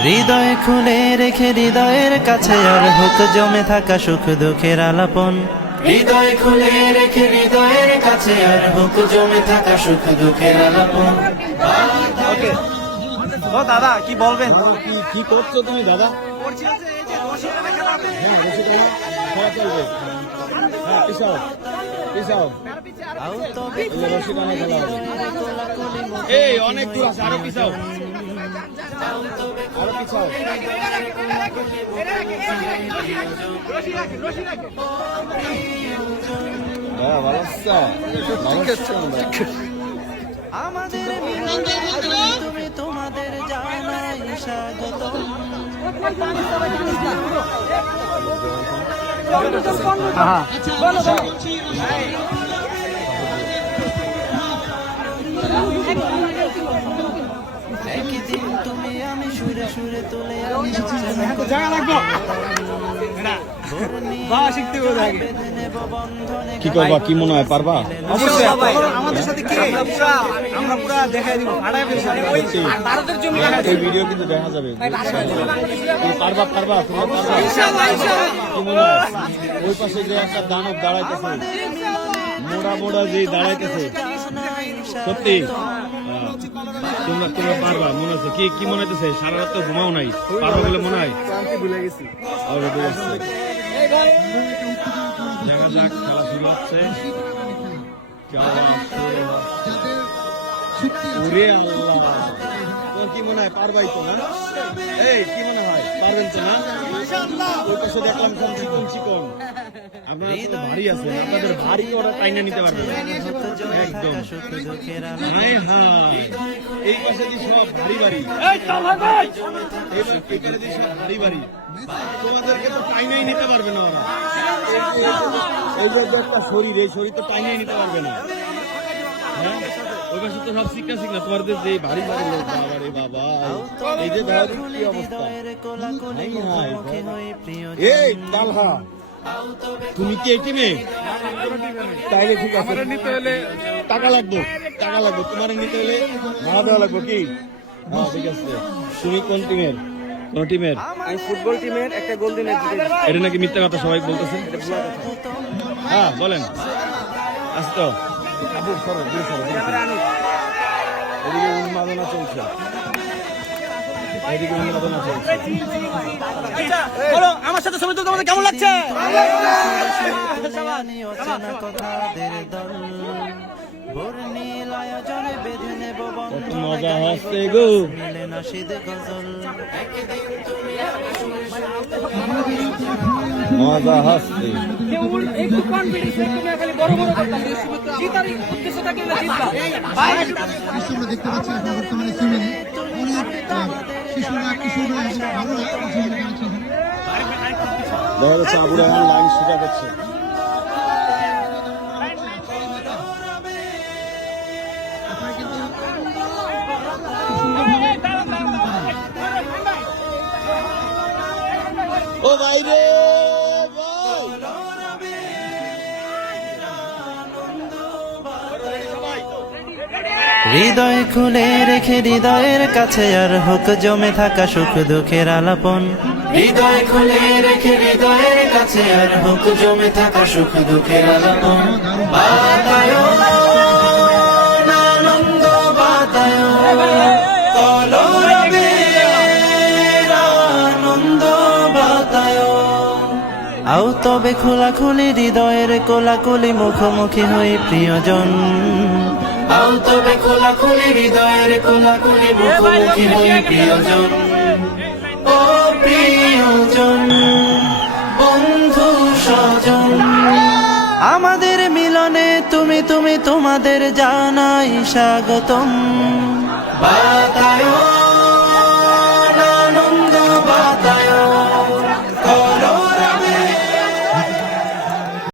হৃদয় খুলে রেখে হৃদয়ের কাছে আর হোক জমে থাকা সুখ দুঃখের আলাপন। হৃদয় খুলে রেখে হৃদয়ের কাছে আর হোক জমে থাকা সুখ দুঃখের আলাপন। ও দাদা কি বলবেন? কি করছো তুমি দাদা? হ্যাঁ রসিকমা সবাই চলবে। হ্যাঁ পিছাও পিছাও, রসিকমা খেলা হবে। এই অনেক দূর আছে, আরো পিছাও আরো পিছাও। হ্যাঁ ভালো আছো? আমাদের মিলনে তুমি তোমাদের জানাই স্বাগত। একদিন তুমি আমি সুরে সুরে তুলে কি করবা, কি মনে হয় পারবা? অবশ্যই আমাদের সাথে কি আমরা পুরো দেখাই দিব, ফাটাই ফেলছি। ভারতের জমি এই ভিডিও কিন্তু দেখা যাবে। তুমি পারবা পারবা তোমরা পারবা ইনশাআল্লাহ ইনশাআল্লাহ। কি মনে হয় ওই পাশে যে একটা দানব দাঁড়াইতেছে, মোড়া মোড়া যে দাঁড়াইতেছে, সত্যি তোমরা তোমরা পারবা মনে হচ্ছে? কি কি মনে হইতেছে? সারা রাত তো ঘুমাও নাই, পারবা বলে মনে হয়? ভুলে গেছি। দেখা যাক, খেলা শুরু হচ্ছে। ওরে আল্লাহ, তোর কি মনে হয় পারবাই তো না? এই কি মনে হয় পারবেন তো না? ওই পাশে দেখলাম সব চিকন চিকন, আপনারা তো ভারী আছেন, আপনাদের ভারী ওরা টাইনা নিতে পারবে না একদম। হায় হায়, এই পাশে যে সব ভারী ভারী, এইখানে যে সব ভারী ভারী, তোমাদেরকে তো টাইনাই নিতে পারবে না ওরা। এই যে একটা শরীর, এই শরীর তো টাইনাই নিতে পারবে না। হ্যাঁ ওই পাশে তো সব শিক্ষা শিখ না, তোমাদের যে ভারী ভারী লোক, বাবা রে বাবা, এই যে ভারী কি অবস্থা। এই তালহা, তুমি কি এই টিমে? তাইলে ঠিক আছে, নিতে হলে টাকা লাগবে, টাকা লাগবে তোমার নিতে হলে ভাড়া দেওয়া লাগবে কি? হ্যাঁ ঠিক আছে। তুমি কোন টিমের? কোন টিমের? আমি ফুটবল টিমের একটা গোল দিনের। এটা নাকি মিথ্যা কথা সবাই বলতেছে। হ্যাঁ বলেন। আচ্ছা তো আবু সরো, দূরে সরো, এদিকে উন্মাদনা চলছে, এদিকে উন্মাদনা চলছে। বলো আমার সাথে ছবি তুলতে তোমাদের কেমন লাগছে? কত মজা হচ্ছে গো। মজা হচ্ছে। একটু কনফিডেন্স, একটু খালি বড় বড় কথা জিতার উদ্দেশ্যটা কি? জিতবা ভাই। আমরা দেখতে পাচ্ছি আমরা বর্তমানে সিমেনে অনেক শিশুরা কিশোররা এবং বড়রা দেখা যাচ্ছে আবু রায়হান লাইন শিখা করছে। ও ভাই রে হৃদয় খুলে রেখে হৃদয়ের কাছে আর হোক জমে থাকা সুখ দুঃখের আলাপন। হৃদয় খুলে রেখে হৃদয়ের কাছে আর হোক জমে থাকা সুখ দুঃখের আলাপন। বাতায়ন আনন্দ বাতায়ন, কলরবের আনন্দ বাতায়ন। আও তবে খোলাখুলি হৃদয়ের কোলাকুলি, মুখোমুখি হই প্রিয়জন। আও তবে খোলাখুলি হৃদয়ের কোলাকুলি, মুখোমুখি হই প্রিয়জন। ও প্রিয়জন, বন্ধু স্বজন, আমাদের মিলনে তুমি তুমি তোমাদের জানাই স্বাগতম। বাতায়ন